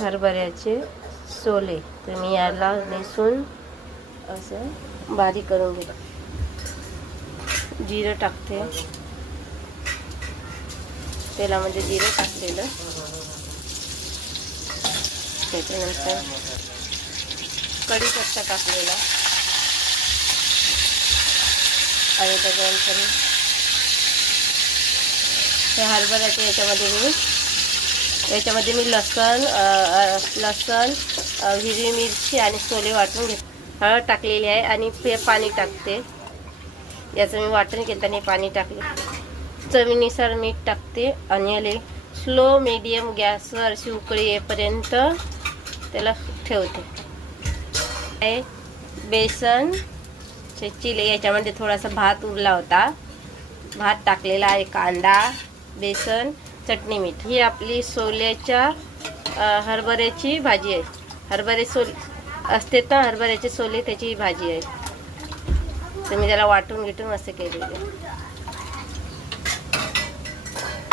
हरभऱ्याचे सोले तर मी याला नेसून असं बारीक करून घेते. जिरं टाकते, तेलामध्ये जिरं टाकलेलं, त्याच्यानंतर कढीपत्ता टाकलेला आणि त्याच्यानंतर हे हरभऱ्याच्या याच्यामध्ये मी लसण, हिरवी मिरची आणि सोले वाटून घेते. हळद टाकलेली आहे आणि पाणी टाकते. याचं मी वाटण केलं आणि पाणी टाकले. चवीनुसार मीठ टाकते आणि याला स्लो मीडियम गॅसवर अशी उकळी येईपर्यंत त्याला ठेवते. बेसन चिले, याच्यामध्ये थोडासा भात उरला होता, भात टाकलेला आहे, कांदा, बेसन, चटणी, मीठ. ही आपली सोल्याच्या हरभऱ्याची भाजी आहे. हरभरे सोले असते तर हरभऱ्याचे सोले त्याची भाजी आहे. तर मी त्याला वाटून घेटून असं केलेलं.